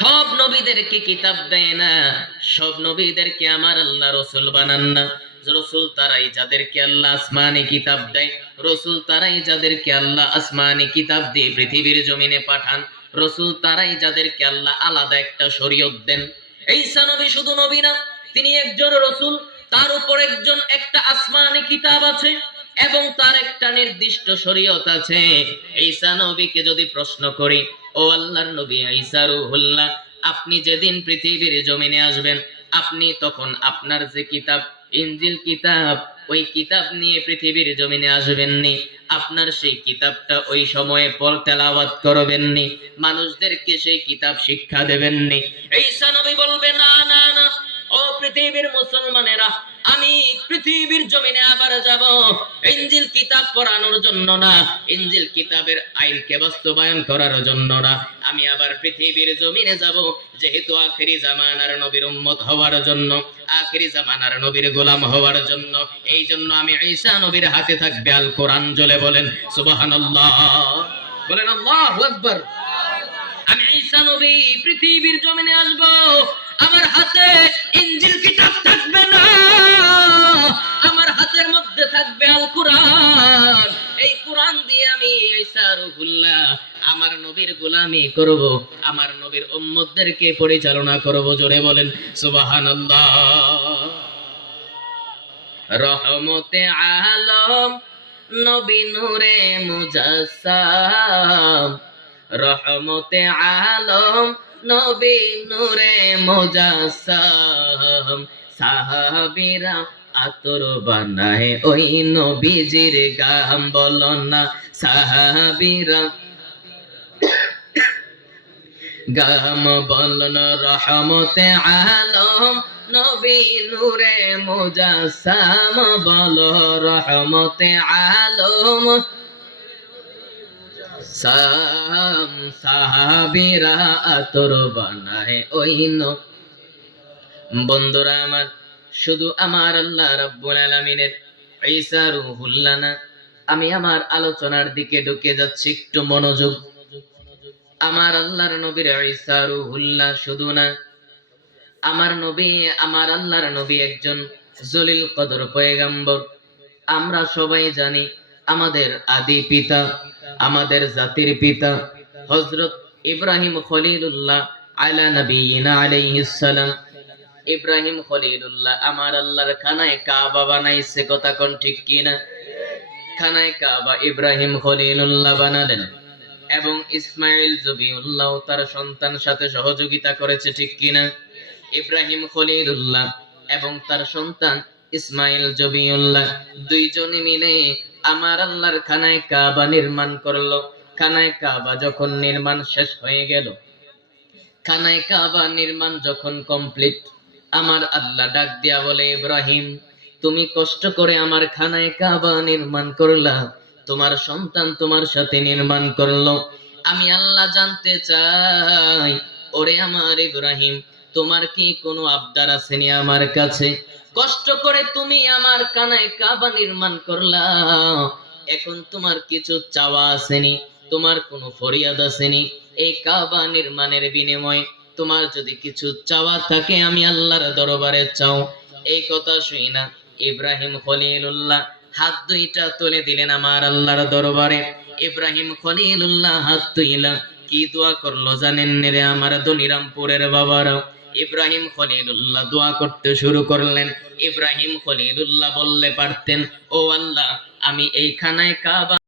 সব নবীদেরকে কিতাব দেয় না? সব নবীদেরকে আমার আল্লাহ রসুল বানান না? রসুল তারাই যাদেরকে আল্লাহ আসমানি কিতাব দেয়, রসুল তারাই যাদেরকে আল্লাহ আসমানি কিতাব দিয়ে পৃথিবীর জমিনে পাঠান, রসুল তারাই যাদেরকে আল্লাহ আলাদা একটা শরীয়ত দেন। এই নবী শুধু নবী না, তিনি একজন রসুল, তার উপর একজন একটা আসমানি কিতাব আছে এবং তার একটা নির্দিষ্ট শরীয়ত আছে। ঈসা নবীকে যদি প্রশ্ন করি ও আল্লাহর নবী ঈসা রুহুল্লাহ, আপনি যেদিন পৃথিবীর জমিনে আসবেন, আপনি তখন আপনার যে কিতাব, ইনজিল কিতাব, ওই কিতাব নিয়ে পৃথিবীর জমিনে আসবেননি। আপনার সেই কিতাবটা ওই সময়ে পর তেলাওয়াত করবেননি। মানুষদেরকে সেই কিতাব শিক্ষা দেবেননি। ঈসা নবী বলবে, না না না। ও পৃথিবীর মুসলমানেরা আমি পৃথিবীর জমিনে আবার যাব। ইনজিল কিতাব পড়ানোর জন্য না। ইনজিল কিতাবের আইনকে বাস্তবায়ন করার জন্য না। আমি আবার পৃথিবীর জমিনে যাব, যেহেতু আখেরি জামানার নবীর উম্মত হওয়ার জন্য, আখেরি জামানার নবীর গোলাম হওয়ার জন্য। এই জন্য আমি ঈসা নবীর হাতে থাকবে, আল কোরআন জ্বলে বলেন, সুবহানাল্লাহ। বলেন, আল্লাহু আকবার। আমি ঈসা নবী, পৃথিবীর জমিনে আসব, আমার হাতে আমার নবীর গোলামি করব, আমার নবীর উম্মতদেরকে পরিচালনা করব, জোরে বলেন, সুবহানাল্লাহ। রহমতে আলম, নবী নূরে মুজাসসাম। রহমতে আলম, নবী নূরে মুজাসসাম। সাহাবীরা আতর বানায়। ওই নবীজির গাম বলো না, সাহাবীরা। গাম বলন রহমতে আলম, নবী নূরে মুজাসসাম। বল, রহমতে আলম। সাম সাহাবীরা আতর বানায়। ওই বন্ধুরা আমার শুধু আমার আল্লাহ রাব্বুল আলামিনের ঈসা রূহুল্লাহ না আমি আমার আলোচনার দিকে ঢুকে যাচ্ছি একটু মনোযোগ। আমার আল্লাহর নবীর ঈসা রূহুল্লাহ শুধু না, আমার নবী, আমার আল্লাহর নবী একজন জলিল কদর পয়গাম্বর। আমরা সবাই জানি আমাদের আদি পিতা, আমাদের জাতির পিতা, হযরত ইব্রাহিম খলিলুল্লাহ আলা নবীনা আলাইহিস সালাম। ইব্রাহিম খলিলুল্লাহ, আমার আল্লাহর খানায় কাবা বানাইছে, কথা কোন ঠিক কিনা? খানায় কাবা ইব্রাহিম খলিলুল্লাহ বানালেন এবং ইসমাইল জবিউল্লাহ তার সন্তান সাথে সহযোগিতা করেছে, ঠিক কিনা? ইব্রাহিম খলিলুল্লাহ এবং তার সন্তান ইসমাইল জবিউল্লাহ দুইজনে মিলে আমার আল্লাহর খানায় কাবা নির্মাণ করল। খানায় কাবা যখন নির্মাণ শেষ হয়ে গেল, খানায় কাবা নির্মাণ যখন কমপ্লিট আমার আল্লাহ ডাক দিয়া বলে, ইব্রাহিম, তুমি কষ্ট করে আমার খানায় কাবা নির্মাণ করলা। তোমার সন্তান তোমার সাথে নির্মাণ করল। আমি আল্লাহ জানতে চাই, ওরে আমার ইব্রাহিম, তোমার কি কোনো আবদার আসেনি আমার কাছে? কষ্ট করে তুমি আমার কানায় কাবা নির্মাণ করলা। এখন তোমার কিছু চাওয়া আসেনি, তোমার কোনো ফরিয়াদ আসেনি। এই কাবা নির্মাণের বিনিময়ে তোমার যদি কিছু চাওয়া থাকে, আমি আল্লাহর দরবারে চাও। এই কথা শুই না। ইব্রাহিম খলিলুল্লাহ হাত দুইটা তুলে দিলেন আমার আল্লাহর দরবারে। ইব্রাহিম খলিলুল্লাহ হাত তুইলা, কি দোয়া করল জানেন রে আমার দনিরামপুরের বাবারা ইব্রাহিম খলিলুল্লাহ দোয়া করতে শুরু করলেন। ইব্রাহিম খলিলুল্লাহ বললে পারতেন, ও আল্লাহ, আমি এইখানায় কাবা